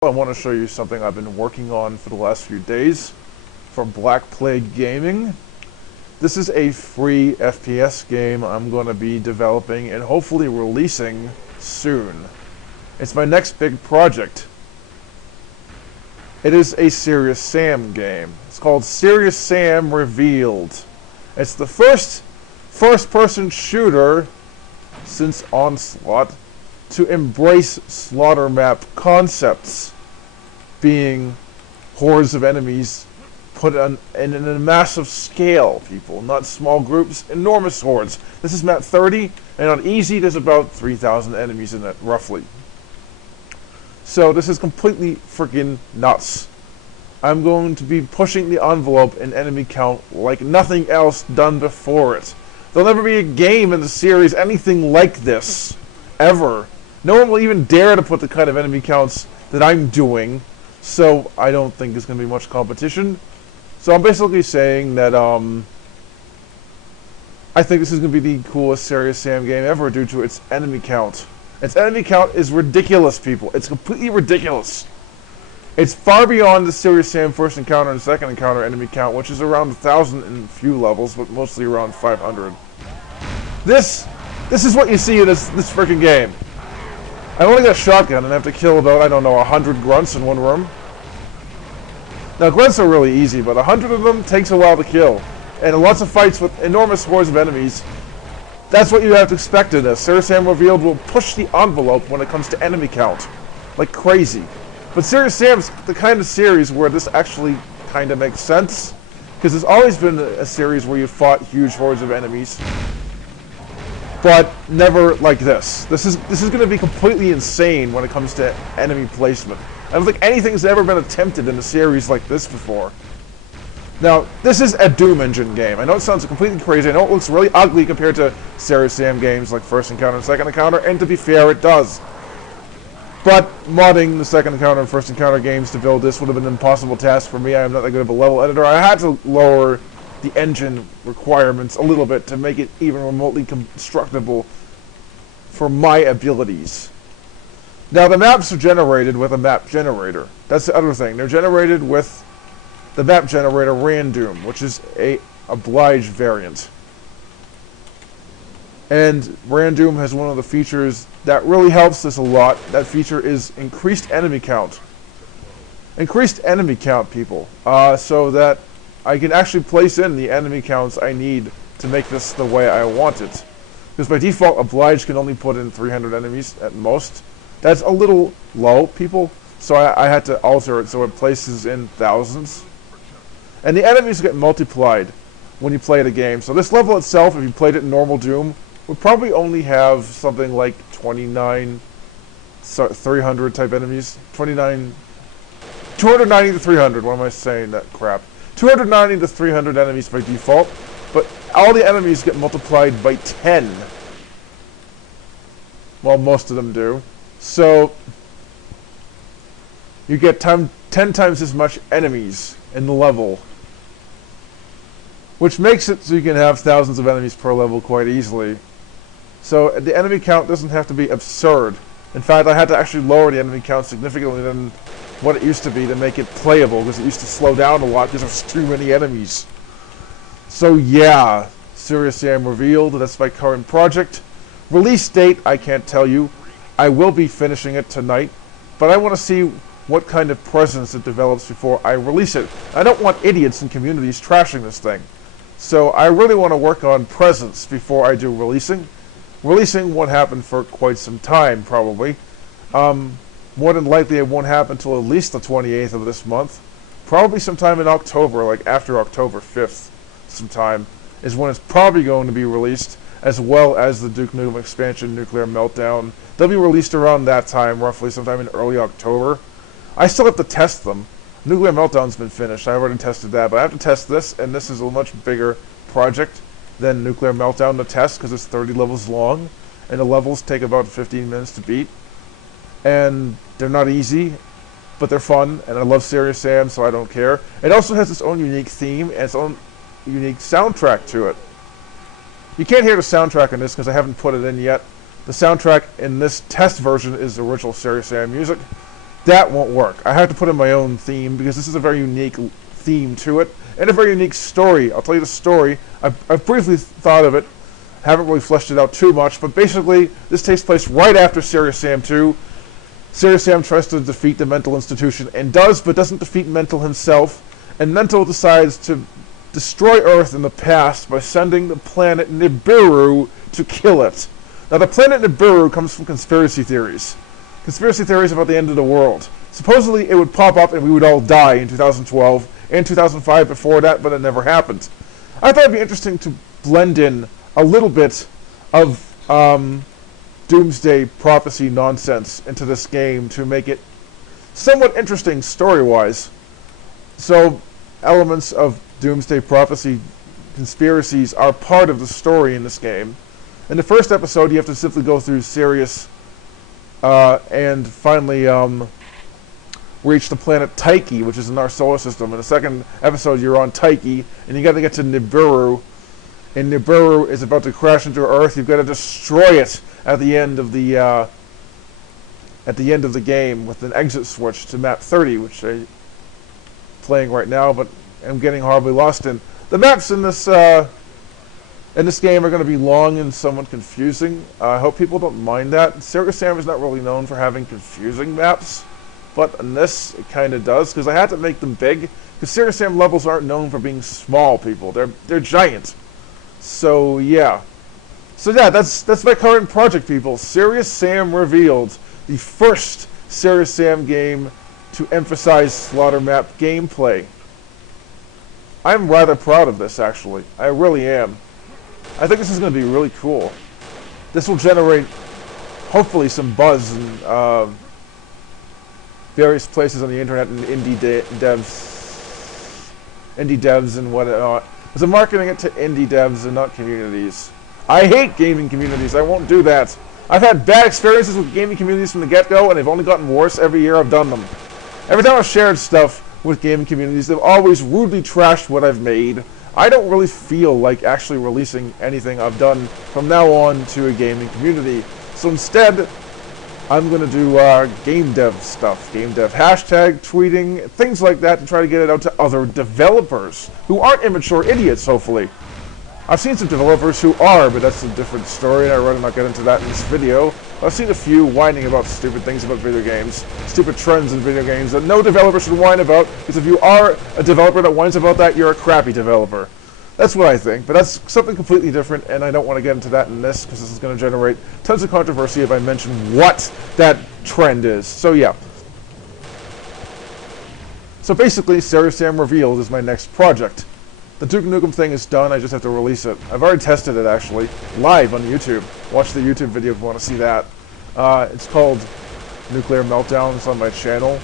I want to show you something I've been working on for the last few days for Black Plague Gaming. This is a free FPS game I'm going to be developing and hopefully releasing soon. It's my next big project. It is a SeriousSam game. It's called SeriousSam Revealed. It's the first-person shooter since Onslaught to embrace Slaughtermap concepts, being hordes of enemies put on in a massive scale, people, not small groups, enormous hordes. This is map 30, and on easy there's about 3,000 enemies in it, roughly. So this is completely freaking nuts. I'm going to be pushing the envelope in enemy count like nothing else done before it. There'll never be a game in the series anything like this, ever. No one will even dare to put the kind of enemy counts that I'm doing, so I don't think there's going to be much competition. So I'm basically saying that I think this is going to be the coolest SeriousSam game ever due to its enemy count. Its enemy count is ridiculous, people. It's completely ridiculous. It's far beyond the SeriousSam first encounter and second encounter enemy count, which is around 1,000 in a few levels, but mostly around 500. This is what you see in this freaking game. I only got a shotgun and I have to kill about, I don't know, 100 grunts in one room. Now, grunts are really easy, but 100 of them takes a while to kill. And in lots of fights with enormous hordes of enemies, that's what you have to expect in this. SeriousSam Revealed will push the envelope when it comes to enemy count. Like crazy. But SeriousSam's the kind of series where this actually kind of makes sense. Because there's always been a series where you fought huge hordes of enemies. But never like this. This is going to be completely insane when it comes to enemy placement. I don't think anything's ever been attempted in a series like this before. Now, this is a Doom engine game. I know it sounds completely crazy. I know it looks really ugly compared to SeriousSam games like First Encounter and Second Encounter, and to be fair, it does. But modding the Second Encounter and First Encounter games to build this would have been an impossible task for me. I am not that good of a level editor. I had to lower the engine requirements a little bit to make it even remotely constructible for my abilities. Now, the maps are generated with a map generator. That's the other thing. They're generated with the map generator Randoom, which is a Oblige Variant. And Randoom has one of the features that really helps us a lot. That feature is increased enemy count. Increased enemy count, people. So that I can actually place in the enemy counts I need to make this the way I want it. Because by default, Oblige can only put in 300 enemies at most. That's a little low, people. So I had to alter it so it places in thousands. And the enemies get multiplied when you play the game. So this level itself, if you played it in normal Doom, would probably only have something like 300 type enemies. 290 to 300. What am I saying? That crap. 290 to 300 enemies by default, but all the enemies get multiplied by 10. Well, most of them do. So you get 10 times as much enemies in the level, which makes it so you can have thousands of enemies per level quite easily. So the enemy count doesn't have to be absurd. In fact, I had to actually lower the enemy count significantly than what it used to be to make it playable, because it used to slow down a lot because there's too many enemies. So yeah, SeriousSam Revealed, that's my current project. Release date, I can't tell you. I will be finishing it tonight, but I want to see what kind of presence it develops before I release it. I don't want idiots in communities trashing this thing. So I really want to work on presence before I do releasing. Releasing won't happen for quite some time, probably. More than likely it won't happen until at least the 28th of this month. Probably sometime in October, like after October 5th sometime, is when it's probably going to be released, as well as the Duke Nukem expansion, Nuclear Meltdown. They'll be released around that time, roughly sometime in early October. I still have to test them. Nuclear Meltdown's been finished. I already tested that, but I have to test this, and this is a much bigger project than Nuclear Meltdown to test, because it's 30 levels long, and the levels take about 15 minutes to beat. And they're not easy, but they're fun, and I love SeriousSam, so I don't care. It also has its own unique theme and its own unique soundtrack to it. You can't hear the soundtrack in this because I haven't put it in yet. The soundtrack in this test version is the original SeriousSam music. that won't work. I have to put in my own theme because this is a very unique theme to it and a very unique story. I'll tell you the story. I've briefly thought of it. Haven't really fleshed it out too much, but basically this takes place right after Serious Sam 2. Serious Sam tries to defeat the mental institution and does, but doesn't defeat Mental himself. And Mental decides to destroy Earth in the past by sending the planet Nibiru to kill it. Now the planet Nibiru comes from conspiracy theories. Conspiracy theories about the end of the world. Supposedly it would pop up and we would all die in 2012 and 2005 before that, but it never happened. I thought it'd be interesting to blend in a little bit of doomsday prophecy nonsense into this game to make it somewhat interesting story-wise. So elements of doomsday prophecy conspiracies are part of the story in this game. In the first episode, you have to simply go through Sirius and finally reach the planet Tyche, which is in our solar system. In the second episode, you're on Tyche, and you got to get to Nibiru. And Nibiru is about to crash into Earth. You've got to destroy it at the end of the game with an exit switch to map 30, which I'm playing right now, but I'm getting horribly lost in. The maps in this game are going to be long and somewhat confusing. I hope people don't mind that. Serious Sam is not really known for having confusing maps, but in this it kind of does, because I had to make them big. Because Serious Sam levels aren't known for being small, people. They're giant. So yeah. So yeah, that's my current project, people. SeriousSamRevealed, the first Serious Sam game to emphasize Slaughtermap gameplay. I'm rather proud of this, actually. I really am. I think this is going to be really cool. This will generate, hopefully, some buzz in various places on the internet and indie devs and whatnot. Because I'm marketing it to indie devs and not communities. I hate gaming communities. I won't do that. I've had bad experiences with gaming communities from the get-go, and they've only gotten worse every year I've done them. Every time I've shared stuff with gaming communities, they've always rudely trashed what I've made. I don't really feel like actually releasing anything I've done from now on to a gaming community. So instead, I'm going to do game dev stuff. Game dev hashtag, tweeting, things like that to try to get it out to other developers who aren't immature idiots, hopefully. I've seen some developers who are, but that's a different story, and I'd rather not get into that in this video. I've seen a few whining about stupid things about video games, stupid trends in video games that no developer should whine about, because if you are a developer that whines about that, you're a crappy developer. That's what I think, but that's something completely different, and I don't want to get into that in this, because this is going to generate tons of controversy if I mention what that trend is. So yeah. So basically, SeriousSamRevealed is my next project. The Duke Nukem thing is done, I just have to release it. I've already tested it, actually, live on YouTube. Watch the YouTube video if you want to see that. It's called Nuclear Meltdown. It's on my channel.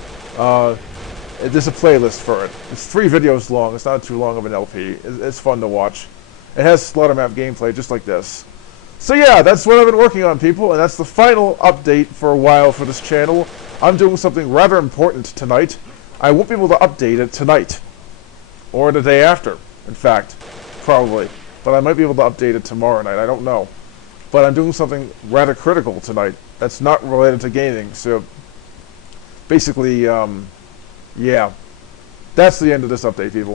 There's a playlist for it. It's 3 videos long. It's not too long of an LP. It's fun to watch. It has Slaughtermap gameplay just like this. So yeah, that's what I've been working on, people, and that's the final update for a while for this channel. I'm doing something rather important tonight. I won't be able to update it tonight. Or the day after. In fact, probably. But I might be able to update it tomorrow night, I don't know. But I'm doing something rather critical tonight that's not related to gaming, so basically, yeah. That's the end of this update, people.